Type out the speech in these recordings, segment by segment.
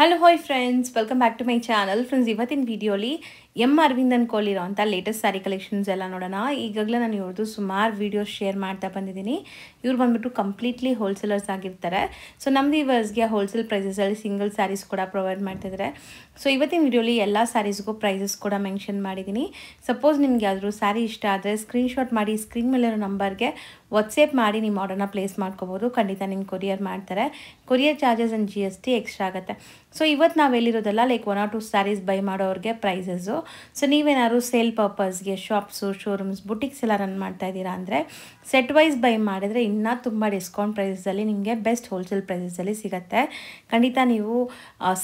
Hello hi friends, welcome back to my channel. Friends, ಇವತ್ತಿನ ವಿಡಿಯೋಲಿ ಅರವಿಂದ್ ಅನ್ಕೊಳ್ಳಿರೋಂಥ ಲೇಟೆಸ್ಟ್ ಸ್ಯಾರಿ ಕಲೆಕ್ಷನ್ಸ್ ಎಲ್ಲ ನೋಡೋಣ. ಈಗಾಗಲೇ ನಾನು ಇವ್ರದ್ದು ಸುಮಾರು ವೀಡಿಯೋಸ್ ಶೇರ್ ಮಾಡ್ತಾ ಬಂದಿದ್ದೀನಿ. ಇವ್ರು ಬಂದ್ಬಿಟ್ಟು ಕಂಪ್ಲೀಟ್ಲಿ ಹೋಲ್ಸೇಲರ್ಸ್ ಆಗಿರ್ತಾರೆ. ಸೊ ನಮ್ದು ಇವರ್ಸ್ಗೆ ಹೋಲ್ಸೇಲ್ ಪ್ರೈಸಸಲ್ಲಿ ಸಿಂಗಲ್ ಸ್ಯಾರೀಸ್ ಕೂಡ ಪ್ರೊವೈಡ್ ಮಾಡ್ತಿದ್ದಾರೆ. ಸೊ ಇವತ್ತಿನ ವಿಡಿಯೋಲಿ ಎಲ್ಲ ಸ್ಯಾರೀಸ್ಗೂ ಪ್ರೈಸಸ್ ಕೂಡ ಮೆನ್ಷನ್ ಮಾಡಿದ್ದೀನಿ. ಸಪೋಸ್ ನಿಮ್ಗೆ ಯಾವ್ದಾದ್ರು ಸ್ಯಾರಿ ಇಷ್ಟ ಆದರೆ ಸ್ಕ್ರೀನ್ಶಾಟ್ ಮಾಡಿ ಸ್ಕ್ರೀನ್ ಮೇಲಿರೋ ನಂಬರ್ಗೆ ವಾಟ್ಸಪ್ ಮಾಡಿ ನಿಮ್ಮ ಆರ್ಡರ್ನ ಪ್ಲೇಸ್ ಮಾಡ್ಕೋಬೋದು. ಖಂಡಿತ ನಿಮ್ಗೆ ಕೊರಿಯರ್ ಮಾಡ್ತಾರೆ. Courier charges and GST extra ಆಗುತ್ತೆ. ಸೊ ಇವತ್ತು ನಾವು ಎಲ್ಲಿರೋದಲ್ಲ, ಲೈಕ್ 1 or 2 ಸ್ಯಾರೀಸ್ ಬೈ ಮಾಡೋರಿಗೆ ಪ್ರೈಸಸ್ಸು. ಸೊ ನೀವೇನಾದ್ರು ಸೇಲ್ ಪರ್ಪಸ್ಗೆ ಶಾಪ್ಸು, ಶೋರೂಮ್ಸ್, ಬುಟಿಕ್ಸ್ ಎಲ್ಲ ರನ್ ಮಾಡ್ತಾ ಇದ್ದೀರಾ ಅಂದರೆ ಸೆಟ್ ವೈಸ್ ಬೈ ಮಾಡಿದ್ರೆ ಇನ್ನೂ ತುಂಬ ಡಿಸ್ಕೌಂಟ್ ಪ್ರೈಸಲ್ಲಿ ನಿಮಗೆ ಬೆಸ್ಟ್ ಹೋಲ್ಸೇಲ್ ಪ್ರೈಸಸಲ್ಲಿ ಸಿಗುತ್ತೆ. ಖಂಡಿತ ನೀವು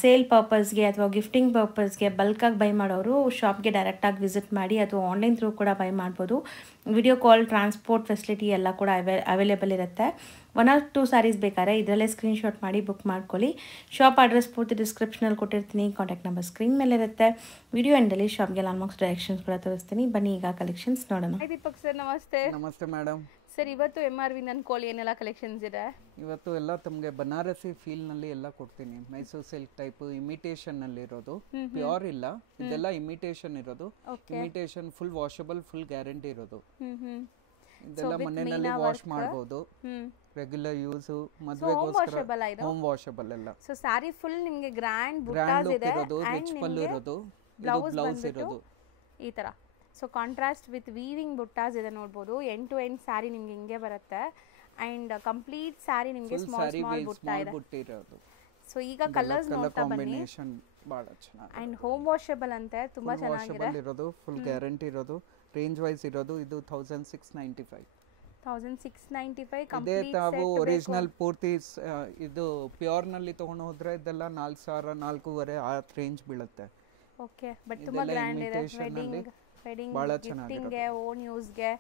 ಸೇಲ್ ಪರ್ಪಸ್ಗೆ ಅಥವಾ ಗಿಫ್ಟಿಂಗ್ ಪರ್ಪಸ್ಗೆ ಬಲ್ಕಾಗಿ ಬೈ ಮಾಡೋರು ಶಾಪ್ಗೆ ಡೈರೆಕ್ಟಾಗಿ ವಿಸಿಟ್ ಮಾಡಿ ಅಥವಾ ಆನ್ಲೈನ್ ಥ್ರೂ ಕೂಡ ಬೈ ಮಾಡ್ಬೋದು. ವಿಡಿಯೋ ಕಾಲ್, ಟ್ರಾನ್ಸ್ಪೋರ್ಟ್ ಫೆಸಿಲಿಟಿ ಎಲ್ಲ ಕೂಡ ಅವೈಲೇಬಲ್ ಇರುತ್ತೆ. 1 or 2 ಸ್ಯಾರೀಸ್ ಬೇಕಾದ್ರೆ ಇದರಲ್ಲೇ ಸ್ಕ್ರೀನ್ಶಾಟ್ ಮಾಡಿ ಬುಕ್ ಮಾಡ್ಕೊಳ್ಳಿ. ಶಾಪ್ ಅಡ್ರೆಸ್ ಪೂರ್ತಿ ಡಿಸ್ಕ್ರಿಪ್ಷನಲ್ಲಿ ಕೊಟ್ಟಿರ್ತೀನಿ. ಕಾಂಟ್ಯಾಕ್ಟ್ ನಂಬರ್ ಸ್ಕ್ರೀನ್ ಮೇಲೆ ಇರುತ್ತೆ. ವಿಡಿಯೋ ಎಂಡಲ್ಲಿ ಶಾಪ್ಗೆ ಆಲ್ಮೋಸ್ಟ್ ಡೈರೆಕ್ಷನ್ಸ್ ಕೂಡ ತೋರಿಸ್ತೀನಿ. ಬನ್ನಿ ಈಗ ಕಲೆಕ್ಷನ್ಸ್ ನೋಡೋಣ. ದೀಪಕ್ ಸರ್, ನಮಸ್ತೆ. ನಮಸ್ತೆ ಮೇಡಮ್. ಸರ್, ಇವತ್ತು ಅರವಿಂದ್ ಅನ್ಕೊಳ್ಳಿ ಏನೆಲ್ಲ ಕಲೆಕ್ಷನ್ಸ್ ಇದೆ? ಇವತ್ತು ಎಲ್ಲ ತಮಗೆ ಬನಾರಸಿ ಫೀಲ್ ನಲ್ಲಿ ಎಲ್ಲ ಕೊಡ್ತೀನಿ. ಮೈಸೂರು ಸಿಲ್ಕ್ ಟೈಪ್ ಇಮಿಟೇಷನ್ ನಲ್ಲಿ ಇರೋದು, ಪ್ಯೂರ್ ಇಲ್ಲ, ಇದೆಲ್ಲ ಇಮಿಟೇಷನ್ ಇರೋದು. Imitation full washable, full guarantee ಇರೋದು. ಇದೆಲ್ಲ ಮನೆಯಲ್ಲಿ ವಾಶ್ ಮಾಡಬಹುದು, ರೆಗ್ಯುಲರ್ ಯೂಸ್, ಮದುವೆಗೋಸ್ಕರ ಹೋಮ್ ವಾಷಬಲ್ ಎಲ್ಲ. ಸೊ ಸ್ಯಾರಿ ಫುಲ್ ನಿಮಗೆ ಗ್ರ್ಯಾಂಡ್ ಬುಟ್ಟಾಸ್ ಇದೆ, ರಿಚ್ ಪಲ್ಲು ಇರೋದು, ಬ್ಲೌಸ್ ಇರೋದು ಈ ತರ. ಸೊ ಕಾಂಟ್ರಾಸ್ಟ್ ವಿತ್ ವೀವಿಂಗ್ ಬುಟ್ಟಾಸ್ ಇದೆ ನೋಡಬಹುದು. ಎಂಡ್ ಟು ಎಂಡ್ ಸ್ಯಾರಿ ನಿಮಗೆ ಹಿಂಗೆ ಬರುತ್ತೆ ಅಂಡ್ ಕಂಪ್ಲೀಟ್ ಸ್ಯಾರಿ ನಿಮಗೆ ಸ್ಮಾಲ್ ಸ್ಮಾಲ್ ಬುಟ್ಟ ಇದೆ. ಸೊ ಈಗ ಕಲರ್ಸ್ ನೋಡ್ತಾ ಬನ್ನಿ. ಬಹಳ ಚೆನ್ನಾಗಿದೆ ಅಂಡ್ ಹೋಮ್ ವಾಷಬಲ್ ಅಂತೆ, ತುಂಬಾ ಚೆನ್ನಾಗಿದೆ ಇರೋದು, ಫುಲ್ ಗ್ಯಾರಂಟಿ ಇರೋದು. ರೇಂಜ್ ವೈಸ್ ಇರೋದು ಇದು 1695. 1695 ಇದೇ ಕಂಪ್ಲೀಟ್ ತಾವು ಒರಿಜಿನಲ್ ಪೂರ್ತಿ ಇದು ಪ್ಯೂರ್ ನಲ್ಲಿ ತಗೊಂಡು ಹೋದ್ರೆ ಇದೆಲ್ಲ 4000 4,500 ಆ ರೇಂಜ್ ಬೀಳುತ್ತೆ. ಓಕೆ, ಬಟ್ ತುಂಬಾ ಗ್ರ್ಯಾಂಡ್ ಇದೆ. ವೆಡ್ಡಿಂಗ್ ಗಿಫ್ಟಿಂಗ್ ಗೆ, ಓನ್ ಯೂಸ್ ಗೆ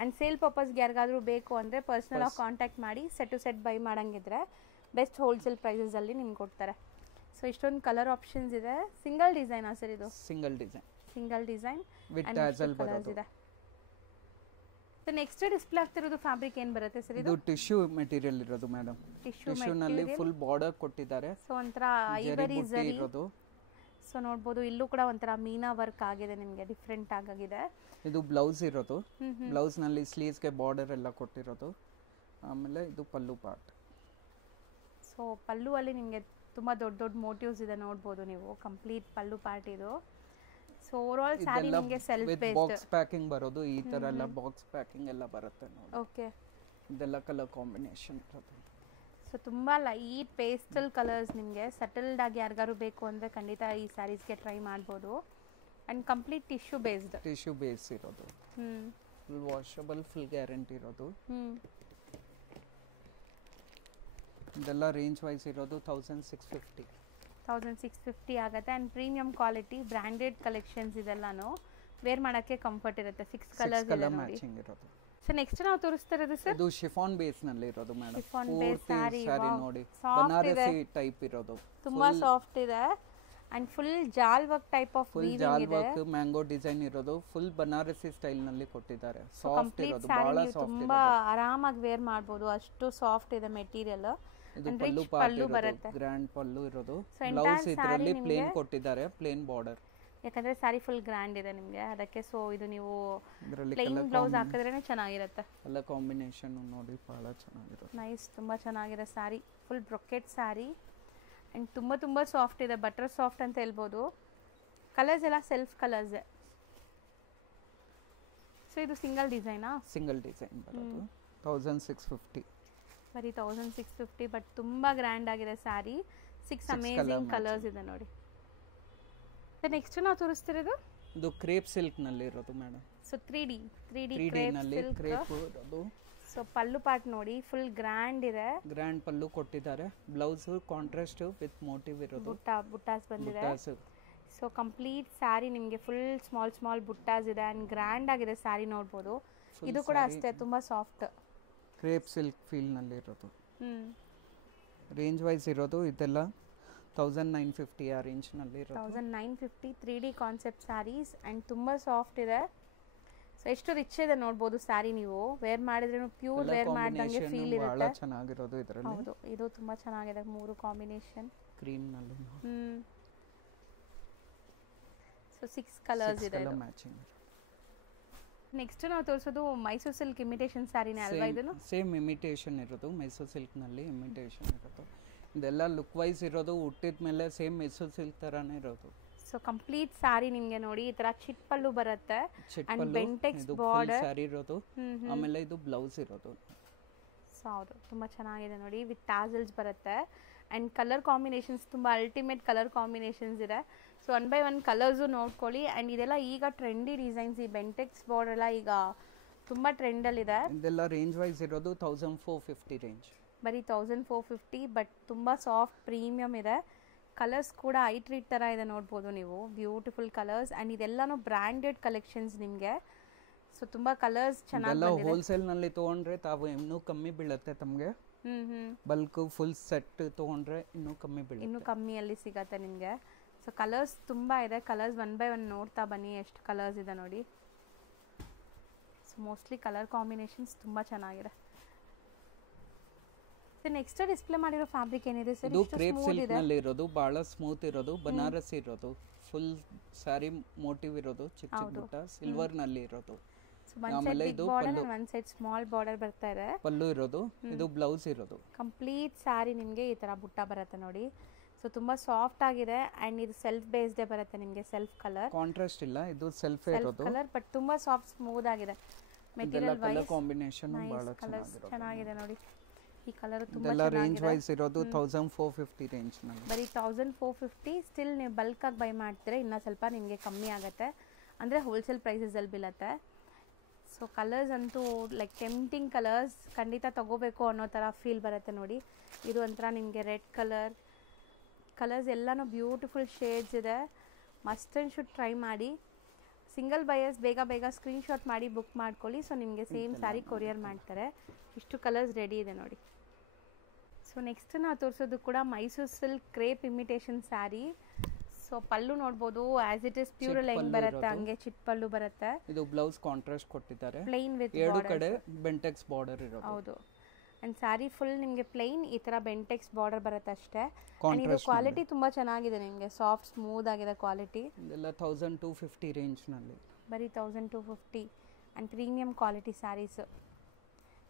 ಅಂಡ್ ಸೇಲ್ ಪರ್ಪಸ್ ಗೆ ಯಾರಿಗಾದ್ರೂ ಬೇಕು ಅಂದ್ರೆ ಪರ್ಸನಲ್ ಆಗಿ ಕಾಂಟ್ಯಾಕ್ಟ್ ಮಾಡಿ ಸೆಟ್ ಟು ಸೆಟ್ ಬೈ ಮಾಡಂಗಿದ್ರೆ ಬೆಸ್ಟ್ ಹೋಲ್ಸೇಲ್ ಪ್ರೈಸಸ್ ಅಲ್ಲಿ ನಿಮ್ಗೆ ಕೊಡ್ತಾರೆ. ಸೊ ಇಷ್ಟೊಂದು ಕಲರ್ ಆಪ್ಷನ್ಸ್ ಇದೆ. ಸಿಂಗಲ್ ಡಿಸೈನ್ ಸರ್ ಇದು? Single design with tassel colours ಇದೆ. ಸೊ ನೆಕ್ಸ್ಟ್ ಡಿಸ್ಪ್ಲೇ ಆಗ್ತಿರೋದು ಫ್ಯಾಬ್ರಿಕ್ ಏನ್ ಬರುತ್ತೆ ಸರ್? ಇದು ಟಿಶ್ಯೂ ಮೆಟೀರಿಯಲ್ ಇರೋದು ಮೇಡಮ್. ಟಿಶ್ಯೂ ನಲ್ಲಿ ಫುಲ್ ಬಾರ್ಡರ್ ಕೊಟ್ಟಿದ್ದಾರೆ. ಸೊ ಒಂತರ ಐವರಿ ಜರಿ ಇರೋದು. ಸೊ ನೋಡಬಹುದು, ಇಲ್ಲೂ ಕೂಡ ಒಂತರ ಮೀನಾ ವರ್ಕ್ ಆಗಿದೆ, ನಿಮಗೆ ಡಿಫರೆಂಟ್ ಆಗಿದೆ. ಇದು ಬ್ಲೌಸ್ ಇರೋದು. ಬ್ಲೌಸ್ ನಲ್ಲಿ ಸ್ಲೀವ್ಸ್ ಗೆ ಬಾರ್ಡರ್ ಎಲ್ಲ ಕೊಟ್ಟಿರೋದು. ಆಮೇಲೆ ಇದು ಪಲ್ಲು ಪಾರ್ಟ್. ಸೊ ಪಲ್ಲು ಅಲ್ಲಿ ನಿಮಗೆ ತುಂಬಾ ದೊಡ್ಡ ದೊಡ್ಡ ಮೋಟಿವ್ಸ್ ಇದೆ ನೋಡಬಹುದು ನೀವು. ಕಂಪ್ಲೀಟ್ ಪಲ್ಲು ಪಾರ್ಟ್ ಇದು. ಸೊ ಓವರ್ ಆಲ್ ಸ್ಯಾರಿ ನಿಮಗೆ ಸೆಲ್ಫ್ ಬೇಸ್ಡ್ ಬಾಕ್ಸ್ ಪ್ಯಾಕಿಂಗ್ ಬರೋದು. ಈ ತರ ಎಲ್ಲ ಬಾಕ್ಸ್ ಪ್ಯಾಕಿಂಗ್ ಎಲ್ಲ ಬರುತ್ತೆ ನೋಡಿ. ಓಕೆ, ಇದೆಲ್ಲ ಕಲರ್ ಕಾಂಬಿನೇಷನ್ ಇರೋದು. ಸೊ ತುಂಬಾ ಲೈಟ್ ಪೇಸ್ಟಲ್ ಕಲರ್ಸ್ ನಿಮಗೆ ಸೆಟಲ್ಡ್ ಆಗಿ ಯಾರಿಗಾರು ಬೇಕು ಅಂದ್ರೆ ಖಂಡಿತ ಈ ಸ್ಯಾರೀಸ್ಗೆ ಟ್ರೈ ಮಾಡ್ಬೋದು. ಅಂಡ್ ಕಂಪ್ಲೀಟ್ ಟಿಶ್ಯೂ ಬೇಸ್ ಇರೋದು. ಫುಲ್ ವಾಷಬಲ್, ಫುಲ್ ಗ್ಯಾರಂಟಿ ಇರೋದು. ಇದೆಲ್ಲ ರೇಂಜ್ ವೈಸ್ ಇರೋದು 1650 ಆಗುತ್ತೆ. And premium quality branded collections ಇದೆಲ್ಲಾನು ವೇರ್ ಮಾಡಕ್ಕೆ ಕಂಫರ್ಟ್ ಇರುತ್ತೆ. 6 ಕಲರ್ಸ್ ಇದೆ ನೋಡಿ. ಸೊ ನೆಕ್ಸ್ಟ್ ನಾವು ತೋರಿಸ್ತಾ ಇರೋದು ಸರ್, ಇದು ಶಿಫಾನ್ ಬೇಸ್ ನಲ್ಲಿ ಇರೋದು ಮೇಡಮ್. ಶಿಫಾನ್ ಬೇಸ್ ಸ್ಯಾರಿ ನೋಡಿ, ಬನಾರಸಿ ಟೈಪ್ ಇರೋದು. ತುಂಬಾ ಸಾಫ್ಟ್ ಇದೆ ಅಂಡ್ ಫುಲ್ ಜಾಲ್ ವರ್ಕ್ ಟೈಪ್ ಆಫ್ ವೀವಿಂಗ್ ಇದೆ. ಮ್ಯಾಂಗೋ ಡಿಸೈನ್ ಇರೋದು, ಫುಲ್ ಬನಾರಸಿ ಸ್ಟೈಲ್ ನಲ್ಲಿ ಕೊಟ್ಟಿದ್ದಾರೆ. ಸಾಫ್ಟ್ ಇರೋದು, ಬಹಳ ಸಾಫ್ಟ್ ಇದೆ. ತುಂಬಾ ಆರಾಮಾಗಿ ವೇರ್ ಮಾಡಬಹುದು, ಅಷ್ಟು ಸಾಫ್ಟ್ ಇದೆ ಮೆಟೀರಿಯಲ್. ಇದು ಪಲ್ಲು ಬರುತ್ತೆ, ಗ್ರ್ಯಾಂಡ್ ಪಲ್ಲು ಇರೋದು. ಬ್ಲೌಸ್ ಇದರಲ್ಲಿ ಪ್ಲೇನ್ ಕೊಟ್ಟಿದ್ದಾರೆ, ಪ್ಲೇನ್ ಬಾರ್ಡರ್. ಯಾಕಂದ್ರೆ ಸ್ಯಾರಿ ಫುಲ್ ಗ್ರ್ಯಾಂಡ್ ಇದೆ ನಿಮಗೆ, ಅದಕ್ಕೆ. ಸೊ ಇದು ನೀವು ಪ್ಲೇನ್ ಬ್ಲೌಸ್ ಹಾಕಿದ್ರೇನೆ ಚೆನ್ನಾಗಿರುತ್ತೆ. ಎಲ್ಲ ಕಾಂಬಿನೇಷನ್ ನೋಡಿ, ಬಹಳ ಚೆನ್ನಾಗಿರುತ್ತೆ. ನೈಸ್, ತುಂಬಾ ಚೆನ್ನಾಗಿದೆ sari. Full brocade sari and ತುಂಬಾ ಸಾಫ್ಟ್ ಇದೆ, ಬಟರ್ ಸಾಫ್ಟ್ ಅಂತ ಹೇಳ್ಬೋದು. ಕಲರ್ಸ್ ಎಲ್ಲ ಸೆಲ್ಫ್ ಕಲರ್ಸ್. ಸೊ ಇದು ಸಿಂಗಲ್ ಡಿಸೈನ್ ಬರೋದು. 1650 ಬರೀ 1650, ಬಟ್ ತುಂಬಾ ಗ್ರ್ಯಾಂಡ್ ಆಗಿದೆ ಸ್ಯಾರಿ. 6 ಅಮೇಜಿಂಗ್ ಕಲರ್ಸ್ ಇದೆ ನೋಡಿ. ನೆಕ್ಸ್ಟ್ ನಾವು ತೋರಿಸ್ತಿರೋದು ಇದು ಕ್ರೇಪ್ ಸಿಲ್ಕ್ ನಲ್ಲಿ ಇರೋದು ಮೇಡಮ್. ಸೊ 3D ನಲ್ಲಿ ಕ್ರೇಪ್ ಇರೋದು. ಸೊ ಪಲ್ಲು ಪಾರ್ಟ್ ನೋಡಿ, ಫುಲ್ ಗ್ರ್ಯಾಂಡ್ ಇದೆ. ಗ್ರ್ಯಾಂಡ್ ಪಲ್ಲು ಕೊಟ್ಟಿದ್ದಾರೆ. ಬ್ಲೌಸ್ ಕಾಂಟ್ರಾಸ್ಟ್ ವಿತ್ ಮೋಟಿವ್ ಇರೋದು. ಬುಟ್ಟಾಸ್ ಬಂದಿದೆ. ಸೊ ಕಂಪ್ಲೀಟ್ ಸ್ಯಾರಿ ನಿಮಗೆ ಫುಲ್ ಸ್ಮಾಲ್ ಬುಟ್ಟಾಸ್ ಇದೆ ಅಂಡ್ ಗ್ರ್ಯಾಂಡ್ ಆಗಿದೆ ಸ್ಯಾರಿ ನೋಡಬಹುದು. ಇದು ಕೂಡ ಅಷ್ಟೇ ತುಂಬಾ ಸಾಫ್ಟ್ ಕ್ರೇಪ್ ಸಿಲ್ಕ್ ಫೀಲ್ ನಲ್ಲಿ ಇರೋದು. ರೇಂಜ್ ವೈಸ್ ಇರೋದು ಇದೆಲ್ಲ 1950 ಆ ರೇಂಜ್ ನಲ್ಲಿ ಇರೋದು. 1950 3D ಕಾನ್ಸೆಪ್ಟ್ ಸ್ಯಾರೀಸ್ ಅಂಡ್ ತುಂಬಾ ಸಾಫ್ಟ್ ಇದೆ. ಸೊ ಎಷ್ಟು ರಿಚ್ ಇದೆ ನೋಡಬಹುದು ಸ್ಯಾರಿ. ನೀವು ವೇರ್ ಮಾಡಿದ್ರೇನು ಪ್ಯೂರ್ ವೇರ್ ಮಾಡಿದಂಗೆ ಫೀಲ್ ಇರುತ್ತೆ. ಬಹಳ ಚೆನ್ನಾಗಿರೋದು ಇದರಲ್ಲಿ. ಹೌದು, ಇದು ತುಂಬಾ ಚೆನ್ನಾಗಿದೆ. 3 ಕಾಂಬಿನೇಷನ್. ಕ್ರೀಮ್ ನಲ್ಲಿ ಸೊ 6 ಕಲರ್ಸ್ ಇದೆ ಕಲರ್ ಮ್ಯಾಚಿಂಗ್. ನೆಕ್ಸ್ಟ್ ನಾವು ತೋರಿಸೋದು ಮೈಸೂರು ಸಿಲ್ಕ್ ಇಮಿಟೇಷನ್ ಸ್ಯಾರಿನೇ ಅಲ್ವಾ ಇದನ್ನು? ಸೇಮ್ ಇಮಿಟೇಷನ್ ಇರೋದು, ಮೈಸೂರು ಸಿಲ್ಕ್ ನಲ್ಲಿ ಇಮಿಟೇಷನ್ ಇರೋದು. ಇದೆಲ್ಲ ಲುಕ್ ವೈಸ್ ಇರೋದು, ಹುಟ್ಟಿದ ಮೇಲೆ ಸೇಮ್ ಮೈಸೂರು ಸಿಲ್ಕ್ ತರಾನೇ ಇರೋದು. ಸೊ ಕಂಪ್ಲೀಟ್ ಸ್ಯಾರಿ ನಿಮಗೆ ನೋಡಿ ಈ ತರ ಚಿಟ್ ಪಲ್ಲು ಬರುತ್ತೆ ಅಂಡ್ ಬೆಂಟೆಕ್ಸ್ ಬಾರ್ಡರ್ ಸ್ಯಾರಿ ಇರೋದು. ಆಮೇಲೆ ಇದು ಬ್ಲೌಸ್ ಇರೋದು. ಸೊ ಹೌದು, ತುಂಬಾ ಚೆನ್ನಾಗಿದೆ ನೋಡಿ, ವಿತ್ ಟಾಸಲ್ಸ್ ಬರುತ್ತೆ ಅಂಡ್ ಕಲರ್ ಕಾಂಬಿನೇಷನ್ಸ್ ತುಂಬಾ ಅಲ್ಟಿಮೇಟ್ ಕಲರ್ ಕಾಂಬಿನೇಷನ್ಸ್ ಇದೆ. ಸೊ 1 by 1 ಕಲರ್ಸು ನೋಡ್ಕೊಳ್ಳಿ. ಆ್ಯಂಡ್ ಇದೆಲ್ಲ ಈಗ ಟ್ರೆಂಡಿ ಡಿಸೈನ್ಸ್, ಈ ಬೆಂಟೆಕ್ಸ್ ಬಾರ್ಡರ್ ಎಲ್ಲ ಈಗ ತುಂಬ ಟ್ರೆಂಡಲ್ಲಿದೆ. ಇದೆಲ್ಲ ರೇಂಜ್ ವೈಸ್ ಇರೋದು 1450 ರೇಂಜ್, ಬರೀ 1450. ಬಟ್ ತುಂಬ ಸಾಫ್ಟ್ ಪ್ರೀಮಿಯಮ್ ಇದೆ. ಕಲರ್ಸ್ ಕೂಡ ಐ ಟ್ರೀಟ್ ಥರ ಇದೆ ನೋಡ್ಬೋದು ನೀವು, ಬ್ಯೂಟಿಫುಲ್ ಕಲರ್ಸ್. ಆ್ಯಂಡ್ ಇದೆಲ್ಲನೂ ಬ್ರ್ಯಾಂಡೆಡ್ ಕಲೆಕ್ಷನ್ಸ್ ನಿಮಗೆ. ಸೊ ತುಂಬ ಕಲರ್ಸ್ ಚೆನ್ನಾಗಿ ಹೋಲ್ಸೇಲ್ನಲ್ಲಿ ತೊಗೊಂಡ್ರೆ ತಾವು ಇನ್ನೂ ಕಮ್ಮಿ ಬೀಳುತ್ತೆ ತಮಗೆ. ಬಲ್ಕ್ ಫುಲ್ ಸೆಟ್ ತೊಗೊಂಡ್ರೆ ಇನ್ನೂ ಕಮ್ಮಿ ಬೀಳುತ್ತೆ, ಇನ್ನೂ ಕಮ್ಮಿಯಲ್ಲಿ ಸಿಗತ್ತೆ ನಿಮಗೆ. ಸೊ ಕಲರ್ಸ್ ತುಂಬ ಇದೆ. ಕಲರ್ಸ್ 1 by 1 ನೋಡ್ತಾ ಬನ್ನಿ, ಎಷ್ಟು ಕಲರ್ಸ್ ಇದೆ ನೋಡಿ. ಸೊ ಮೋಸ್ಟ್ಲಿ ಕಲರ್ ಕಾಂಬಿನೇಷನ್ಸ್ ತುಂಬ ಚೆನ್ನಾಗಿದೆ. ನೆಕ್ಸ್ಟ್ ಡಿಸ್ಪ್ಲೇ ಮಾಡಿರೋ ಫ್ಯಾಬ್ರಿಕ್ ಏನಿದೆ ಸರ್? ಇದು ಕ್ರೇಪ್ ಸಿಲ್ಕ್ ನಲ್ಲಿ ಇರೋದು, ಬಹಳ ಸ್ಮೂತ್ ಇರೋದು, ಬನಾರಸ್ ಇರೋದು, ಫುಲ್ ಸ್ಯಾರಿ ಮೋಟಿವ್ ಇರೋದು, ಚಿಕ್ಕ ಚಿಕ್ಕ ಬುಟ್ಟ ಸಿಲ್ವರ್ ನಲ್ಲಿ ಇರೋದು. ಆಮೇಲೆ ಇದು ಒನ್ ಸೈಡ್ ಸ್ಮಾಲ್ ಬಾರ್ಡರ್ ಬರ್ತಾ ಇದೆ, ಪಲ್ಲು ಇರೋದು. ಇದು ಬ್ಲೌಸ್ ಇರೋದು. ಕಂಪ್ಲೀಟ್ ಸ್ಯಾರಿ ನಿಮಗೆ ಈ ತರ ಬುಟ್ಟ ಬರುತ್ತೆ ನೋಡಿ. ಸೊ ತುಂಬಾ ಸಾಫ್ಟ್ ಆಗಿದೆ ಅಂಡ್ ಇದು ಸೆಲ್ಫ್ ಬೇಸ್ಡ್ ಬರುತ್ತೆ ನಿಮಗೆ, ಸೆಲ್ಫ್ ಕಲರ್, ಕಾಂಟ್ರಾಸ್ಟ್ ಇಲ್ಲ, ಇದು ಸೆಲ್ಫ್ ಇರೋದು ಕಲರ್. ಬಟ್ ತುಂಬಾ ಸಾಫ್ಟ್ ಸ್ಮೂತ್ ಆಗಿದೆ. ಮೆಟೀರಿಯಲ್ ವೈಸ್ ಕಾಂಬಿನೇಷನ್ ಬಹಳ ಚೆನ್ನಾಗಿದೆ ನೋಡಿ. ಈ ಕಲರ್ ತುಂಬಾ ಚೆನ್ನಾಗಿದೆ. ರೇಂಜ್ ವೈಸ್ ಇರೋದು 1450 ರೇಂಜ್ ನಲ್ಲಿ, ಬರೀ 1450. ಸ್ಟಿಲ್ ನೀವು ಬಲ್ಕ್ ಆಗಿ ಬೈ ಮಾಡ್ತೀರಾ ಇನ್ನೂ ಸ್ವಲ್ಪ ನಿಮಗೆ ಕಮ್ಮಿ ಆಗುತ್ತೆ, ಅಂದರೆ ಹೋಲ್ಸೇಲ್ ಪ್ರೈಸಸ್ ಅಲ್ಲಿ ಬೀಳುತ್ತೆ. ಸೊ ಕಲರ್ಸ್ ಅಂತೂ ಲೈಕ್ ಟೆಂಪ್ಟಿಂಗ್ ಕಲರ್ಸ್, ಖಂಡಿತ ತಗೋಬೇಕು ಅನ್ನೋ ಥರ ಫೀಲ್ ಬರುತ್ತೆ ನೋಡಿ. ಇದು ಒಂಥರ ನಿಮಗೆ ರೆಡ್ ಕಲರ್ಸ್ ಎಲ್ಲನೂ ಬ್ಯೂಟಿಫುಲ್ ಶೇಡ್ಸ್ ಇದೆ. ಮಸ್ಟ್ ಆ್ಯಂಡ್ ಶುಡ್ ಟ್ರೈ ಮಾಡಿ. ಸಿಂಗಲ್ ಬಯರ್ಸ್ ಬೇಗ ಸ್ಕ್ರೀನ್ಶಾಟ್ ಮಾಡಿ ಬುಕ್ ಮಾಡ್ಕೊಳ್ಳಿ. ಸೊ ನಿಮಗೆ ಸೇಮ್ ಸ್ಯಾರಿ ಕೊರಿಯರ್ ಮಾಡ್ತಾರೆ. ಇಷ್ಟು ಕಲರ್ಸ್ ರೆಡಿ ಇದೆ ನೋಡಿ. ಸೊ ನೆಕ್ಸ್ಟ್ ನಾವು ತೋರಿಸೋದು ಕೂಡ Mysore silk crepe imitation sari. So pallu ನೋಡ್ಬೋದು, as it is pure line ಬರುತ್ತೆ, ಹಂಗೆ ಚಿಟ್ ಪಲ್ಲು ಬರುತ್ತೆ. ಇದು ಬ್ಲೌಸ್ ಕಾಂಟ್ರಾಸ್ಟ್ ಕೊಟ್ಟಿದ್ದಾರೆ, ಪ್ಲೇನ್ ವಿತ್ ಎರಡು ಕಡೆ ಬೆಂಟೆಕ್ಸ್ ಬಾರ್ಡರ್ ಇರೋದು. ಹೌದು. ಅಂಡ್ ಸ್ಯಾರಿ ಫುಲ್ ನಿಮಗೆ ಪ್ಲೇನ್ ಈ ತರ ಬೆಂಟೆಕ್ಸ್ ಬಾರ್ಡರ್ ಬರುತ್ತೆ ಅಷ್ಟೇ. ಇದು ಕ್ವಾಲಿಟಿ ತುಂಬಾ ಚೆನ್ನಾಗಿದೆ ನಿಮಗೆ, ಸಾಫ್ಟ್ ಸ್ಮೂತ್ ಆಗಿದೆ ಕ್ವಾಲಿಟಿ. ಇದೆಲ್ಲ 1250 ರೇಂಜ್ ನಲ್ಲಿ, ಬರೀ 1250 and premium quality sarees.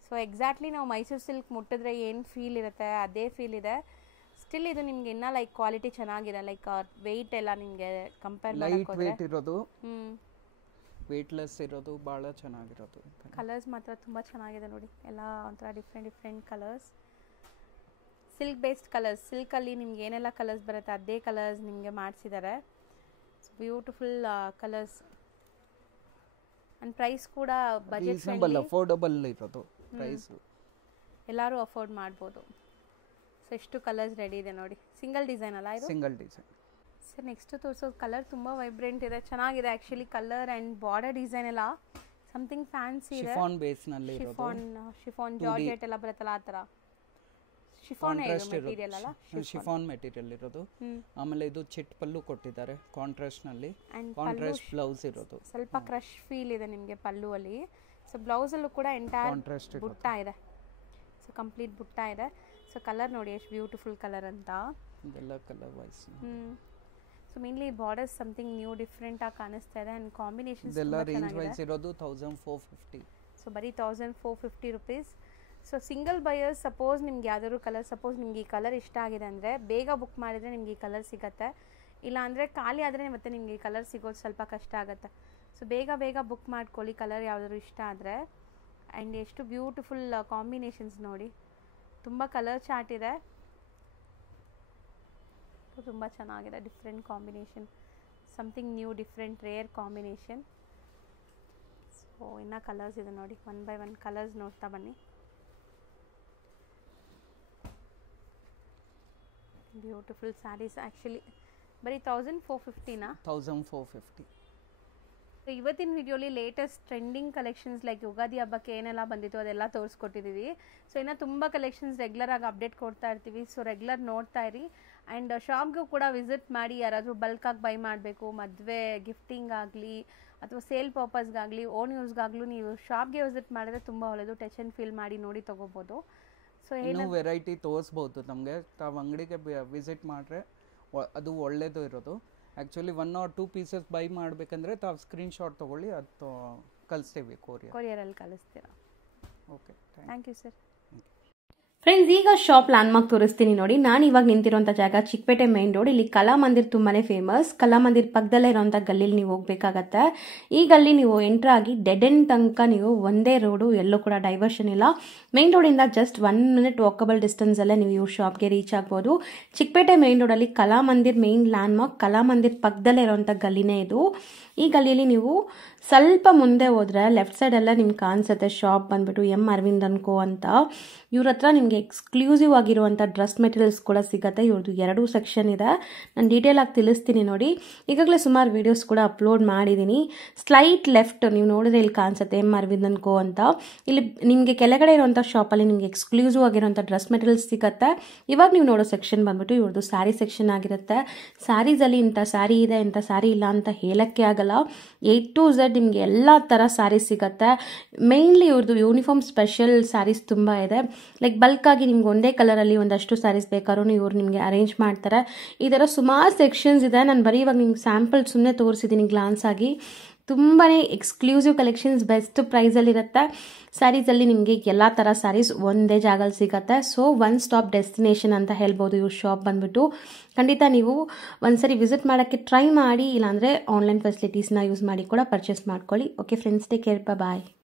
So exactly ನಾವು ಮೈಸೂರು ಸಿಲ್ಕ್ ಮುಟ್ಟಿದ್ರೆ ಏನು ಫೀಲ್ ಇರುತ್ತೆ ಅದೇ ಫೀಲ್ ಇದೆ. ಸ್ಟಿಲ್ ಇದು ನಿಮ್ಗೆ ಇನ್ನ ಲೈಕ್ ಕ್ವಾಲಿಟಿ ಚೆನ್ನಾಗಿದೆ, ಲೈಕ್ ವೆಯ್ಟ್ ಎಲ್ಲ ನಿಮಗೆ ಕಂಪೇರ್ ಲೈಟ್ ವೆಯ್ಟ್ ಇರೋದು, ವೆಯ್ಟ್ಲೆಸ್ ಇರೋದು, ಭಾಳ ಚೆನ್ನಾಗಿರೋದು. ಕಲರ್ಸ್ ಮಾತ್ರ ತುಂಬ ಚೆನ್ನಾಗಿದೆ ನೋಡಿ, ಎಲ್ಲ ಒಂಥರ different colours, silk based colours. ಸಿಲ್ಕಲ್ಲಿ ನಿಮ್ಗೆ ಏನೆಲ್ಲ ಕಲರ್ಸ್ ಬರುತ್ತೆ ಅದೇ ಕಲರ್ಸ್ ನಿಮಗೆ ಮಾಡಿಸಿದ್ದಾರೆ. ಬ್ಯೂಟಿಫುಲ್ ಕಲರ್ಸ್ ಅಂಡ್ ಪ್ರೈಸ್ ಕೂಡ ಬಜೆಟ್ ಫ್ರೆಂಡ್ಲಿ, ಅಫೋರ್ಡಬಲ್ ಇರೋದು ಪ್ರೈಸ್, ಎಲ್ಲರೂ ಅಫೋರ್ಡ್ ಮಾಡ್ಬೋದು. ಸೊ ಎಷ್ಟು ಕಲರ್ಸ್ ರೆಡಿ ಇದೆ ನೋಡಿ. ಸಿಂಗಲ್ ಡಿಸೈನ್ ಅಲ್ಲ ಇದು? Single design. ಸರ್ ನೆಕ್ಸ್ಟ್ ತೋರಿಸೋದು ಕಲರ್ ತುಂಬ ವೈಬ್ರೆಂಟ್ ಇದೆ, ಚೆನ್ನಾಗಿದೆ actually. Colour and border design ಎಲ್ಲ ಸಮಥಿಂಗ್ ಫ್ಯಾನ್ಸಿ ಇದೆ. ಶಿಫಾನ್ ಬೇಸ್ನಲ್ಲಿ ಇರೋದು, ಶಿಫಾನ್ ಜಾರ್ಜೆಟ್ ಎಲ್ಲ ಬರುತ್ತಲ್ಲ ಆ ಥರ ಶಿಫಾನ್ ಮೆಟೀರಿಯಲ್ ಅಲ್ಲ, ಶಿಫಾನ್ ಮೆಟೀರಿಯಲ್ ಇರೋದು. ಆಮೇಲೆ ಇದು ಚಿಟ್ ಪಲ್ಲು ಕೊಟ್ಟಿದ್ದಾರೆ ಕಾಂಟ್ರಾಸ್ಟ್ ನಲ್ಲಿ, ಕಾಂಟ್ರಾಸ್ಟ್ ಬ್ಲೌಸ್ ಇರೋದು. ಸ್ವಲ್ಪ ಕ್ರಶ್ ಫೀಲ್ ಇದೆ ನಿಮಗೆ ಪಲ್ಲು ಅಲ್ಲಿ. ಸೊ ಬ್ಲೌಸ್ ಅಲ್ಲೂ ಕೂಡ ಎಂಟೈರ್ ಬುಟ್ಟ ಇದೆ, ಸೊ ಕಂಪ್ಲೀಟ್ ಬುಟ್ಟ ಇದೆ. ಸೊ ಕಲರ್ ನೋಡಿ ಎಷ್ಟು ಬ್ಯೂಟಿಫುಲ್ ಕಲರ್ ಅಂತ. ಇದೆಲ್ಲ colour wise. So mainly borders something new different ಆಗಿ ಕಾಣಿಸ್ತಾ ಇದೆ ಅಂಡ್ ಕಾಂಬಿನೇಷನ್ಸ್ ಇದೆಲ್ಲ ರೇಂಜ್ ವೈಸ್ ಇರೋದು 1450. ಸೊ ಬರೀ 1450 rupees. So single buyers suppose ನಿಮ್ಗೆ ಯಾವ್ದಾದ್ರು ಕಲರ್, ಸಪೋಸ್ ನಿಮ್ಗೆ ಈ ಕಲರ್ ಇಷ್ಟ ಆಗಿದೆ ಅಂದರೆ ಬೇಗ ಬುಕ್ ಮಾಡಿದರೆ ನಿಮ್ಗೆ ಈ ಕಲರ್ ಸಿಗುತ್ತೆ. ಇಲ್ಲ ಅಂದರೆ ಖಾಲಿ ಆದರೆ ಮತ್ತೆ ನಿಮ್ಗೆ ಈ ಕಲರ್ ಸಿಗೋದು ಸ್ವಲ್ಪ ಕಷ್ಟ ಆಗುತ್ತೆ. ಸೊ ಬೇಗ ಬುಕ್ ಮಾಡ್ಕೊಳ್ಳಿ ಕಲರ್ ಯಾವ್ದಾದ್ರು ಇಷ್ಟ ಆದರೆ. ಆ್ಯಂಡ್ ಎಷ್ಟು ಬ್ಯೂಟಿಫುಲ್ ಕಾಂಬಿನೇಷನ್ಸ್ ನೋಡಿ, ತುಂಬ ಕಲರ್ ಚಾರ್ಟ್ ಇದೆ, ತುಂಬ ಚೆನ್ನಾಗಿದೆ. Different combination, something new different rare combination. So ಇನ್ನೂ ಕಲರ್ಸ್ ಇದೆ ನೋಡಿ, 1 by 1 ಕಲರ್ಸ್ ನೋಡ್ತಾ ಬನ್ನಿ. Beautiful saris actually. ಬರೀ 1450ನಾ? 1450. ಸೊ ಇವತ್ತಿನ ವಿಡಿಯೋಲಿ latest trending collections like Ugadi ಹಬ್ಬಕ್ಕೆ ಏನೆಲ್ಲ ಬಂದಿತ್ತು ಅದೆಲ್ಲ ತೋರಿಸ್ಕೊಟ್ಟಿದ್ದೀವಿ. ಸೊ ಇನ್ನು ತುಂಬ ಕಲೆಕ್ಷನ್ಸ್ ರೆಗ್ಯುಲರ್ ಆಗಿ ಅಪ್ಡೇಟ್ ಕೊಡ್ತಾ ಇರ್ತೀವಿ. ಸೊ ರೆಗ್ಯುಲರ್ ನೋಡ್ತಾ ಇರಿ. ಆ್ಯಂಡ್ ಶಾಪ್ಗೂ ಕೂಡ ವಿಸಿಟ್ ಮಾಡಿ. ಯಾರಾದರೂ ಬಲ್ಕಾಗಿ ಬೈ ಮಾಡಬೇಕು, ಮದುವೆ ಗಿಫ್ಟಿಂಗ್ ಆಗಲಿ ಅಥವಾ ಸೇಲ್ ಪರ್ಪಸ್ಗಾಗಲಿ ಓನ್ ಯೂಸ್ಗಾಗಲೂ ನೀವು ಶಾಪ್ಗೆ ವಿಸಿಟ್ ಮಾಡಿದ್ರೆ ತುಂಬ ಒಳ್ಳೆಯದು. ಟಚ್ ಆ್ಯಂಡ್ ಫೀಲ್ ಮಾಡಿ ನೋಡಿ ತೊಗೋಬೋದು. ಇನ್ನೂ ವೆರೈಟಿ ತೋರಿಸ್ಬೋದು ನಮಗೆ. ತಾವು ಅಂಗಡಿಗೆ ವಿಸಿಟ್ ಮಾಡಿದ್ರೆ ಅದು ಒಳ್ಳೇದು ಇರೋದು. ಆ್ಯಕ್ಚುಲಿ 1 or 2 ಪೀಸಸ್ ಬೈ ಮಾಡಬೇಕಂದ್ರೆ ತಾವು ಸ್ಕ್ರೀನ್ಶಾಟ್ ತೊಗೊಳ್ಳಿ, ಅದು ಕಳಿಸ್ತೀವಿ ಕೊರಿಯರಲ್ಲಿ ಕಳಿಸ್ತೀರಾ. Okay, thank you sir. Friends, ಈಗ ಶಾಪ್ ಲ್ಯಾಂಡ್ಮಾರ್ಕ್ ತೋರಿಸ್ತೀನಿ ನೋಡಿ. ನಾನು ಇವಾಗ ನಿಂತಿರೋಂಥ ಜಾಗ ಚಿಕ್ಕಪೇಟೆ ಮೇನ್ ರೋಡ್. ಇಲ್ಲಿ ಕಲಾಮಂದಿರ್ ತುಂಬಾನೇ ಫೇಮಸ್. ಕಲಾಮಂದಿರ್ ಪಕ್ಕದಲ್ಲೇ ಇರೋಂಥ ಗಲ್ಲಿಲಿ ನೀವು ಹೋಗ್ಬೇಕಾಗತ್ತೆ. ಈ ಗಲ್ಲಿ ನೀವು ಎಂಟರ್ ಆಗಿ ಡೆಡ್ ಎಂಡ್ ತನಕ ನೀವು ಒಂದೇ ರೋಡು, ಎಲ್ಲೂ ಕೂಡ ಡೈವರ್ಷನ್ ಇಲ್ಲ. ಮೇನ್ ರೋಡಿಂದ ಜಸ್ಟ್ 1 minute ವಾಕಬಲ್ ಡಿಸ್ಟೆನ್ಸ್ ಅಲ್ಲೇ ನೀವು ಇವ್ರ ಶಾಪ್ಗೆ ರೀಚ್ ಆಗ್ಬೋದು. ಚಿಕ್ಕಪೇಟೆ ಮೇನ್ ರೋಡಲ್ಲಿ ಕಲಾಮಂದಿರ್ ಮೇನ್ ಲ್ಯಾಂಡ್ಮಾರ್ಕ್, ಕಲಾಮಂದಿರ್ ಪಕ್ಕದಲ್ಲೇ ಇರೋಂಥ ಗಲ್ಲಿನೇ ಇದು. ಈ ಗಲ್ಲಿಯಲ್ಲಿ ನೀವು ಸ್ವಲ್ಪ ಮುಂದೆ ಹೋದ್ರೆ ಲೆಫ್ಟ್ ಸೈಡ್ ಎಲ್ಲ ನಿಮ್ಗೆ ಕಾಣಿಸುತ್ತೆ ಶಾಪ್ ಬಂದ್ಬಿಟ್ಟು ಎಂ ಅರವಿಂದ್ ಅಂಡ್ ಕೋ ಅಂತ. ಇವ್ರ ಹತ್ರ ನಿಮಗೆ ಎಕ್ಸ್ಕ್ಲೂಸಿವ್ ಆಗಿರುವಂಥ ಡ್ರೆಸ್ ಮೆಟೀರಿಯಲ್ಸ್ ಕೂಡ ಸಿಗುತ್ತೆ. ಇವ್ರದ್ದು 2 ಸೆಕ್ಷನ್ ಇದೆ. ನಾನು ಡೀಟೇಲ್ ಆಗಿ ತಿಳಿಸ್ತೀನಿ ನೋಡಿ. ಈಗಾಗಲೇ ಸುಮಾರು ವಿಡಿಯೋಸ್ ಕೂಡ ಅಪ್ಲೋಡ್ ಮಾಡಿದ್ದೀನಿ. ಸ್ಲೈಟ್ ಲೆಫ್ಟ್ ನೀವು ನೋಡಿದ್ರೆ ಇಲ್ಲಿ ಕಾಣಿಸುತ್ತೆ ಎಂ ಅರವಿಂದ್ ಅಂಡ್ ಕೋ ಅಂತ. ಇಲ್ಲಿ ನಿಮಗೆ ಕೆಳಗಡೆ ಇರುವಂಥ ಶಾಪಲ್ಲಿ ನಿಮಗೆ ಎಕ್ಸ್ಕ್ಲೂಸಿವ್ ಆಗಿರುವಂಥ ಡ್ರೆಸ್ ಮೆಟೀರಿಯಲ್ಸ್ ಸಿಗುತ್ತೆ. ಇವಾಗ ನೀವು ನೋಡೋ ಸೆಕ್ಷನ್ ಬಂದ್ಬಿಟ್ಟು ಇವ್ರದ್ದು ಸ್ಯಾರಿ ಸೆಕ್ಷನ್ ಆಗಿರುತ್ತೆ. ಸ್ಯಾರೀಸಲ್ಲಿ ಇಂಥ ಸ್ಯಾರಿ ಇದೆ, ಇಂಥ ಸ್ಯಾರಿ ಇಲ್ಲ ಅಂತ ಹೇಳಕ್ಕೆ ಆಗಲ್ಲ. A to Z ನಿಮಗೆ ಎಲ್ಲ ಥರ ಸ್ಯಾರೀಸ್ ಸಿಗುತ್ತೆ. ಮೇನ್ಲಿ ಇವ್ರದ್ದು ಯೂನಿಫಾರ್ಮ್ ಸ್ಪೆಷಲ್ ಸ್ಯಾರೀಸ್ ತುಂಬ ಇದೆ. ಲೈಕ್ ಬಲ್ಕ್ ಆಗಿ ನಿಮ್ಗೆ ಒಂದೇ ಕಲರಲ್ಲಿ ಒಂದಷ್ಟು ಸ್ಯಾರೀಸ್ ಬೇಕಾದ್ರೂ ಇವ್ರು ನಿಮಗೆ ಅರೇಂಜ್ ಮಾಡ್ತಾರೆ. ಈ ಥರ ಸುಮಾರು ಸೆಕ್ಷನ್ಸ್ ಇದೆ. ನಾನು ಬರೀ ಇವಾಗ ನಿಮ್ಗೆ ಸ್ಯಾಂಪಲ್ ಸುಮ್ಮನೆ ತೋರಿಸಿದ್ದೀನಿ ಗ್ಲಾನ್ಸ್ ಆಗಿ. ತುಂಬಾ ಎಕ್ಸ್ಕ್ಲೂಸಿವ್ ಕಲೆಕ್ಷನ್ಸ್ ಬೆಸ್ಟ್ ಪ್ರೈಸಲ್ಲಿರುತ್ತೆ. ಸ್ಯಾರೀಸಲ್ಲಿ ನಿಮಗೆ ಎಲ್ಲ ಥರ ಸ್ಯಾರೀಸ್ ಒಂದೇ ಜಾಗದಲ್ಲಿ ಸಿಗುತ್ತೆ. ಸೊ 1 stop ಡೆಸ್ಟಿನೇಷನ್ ಅಂತ ಹೇಳ್ಬೋದು ಇವ್ರ ಶಾಪ್ ಬಂದ್ಬಿಟ್ಟು. ಖಂಡಿತ ನೀವು ಒಂದ್ಸರಿ ವಿಸಿಟ್ ಮಾಡೋಕ್ಕೆ ಟ್ರೈ ಮಾಡಿ, ಇಲ್ಲಾಂದರೆ ಆನ್ಲೈನ್ ಫೆಸಿಲಿಟೀಸ್ನ ಯೂಸ್ ಮಾಡಿ ಕೂಡ ಪರ್ಚೇಸ್ ಮಾಡ್ಕೊಳ್ಳಿ. ಓಕೆ ಫ್ರೆಂಡ್ಸ್, ಟೇಕ್ ಕೇರ್, ಬಾಯ್.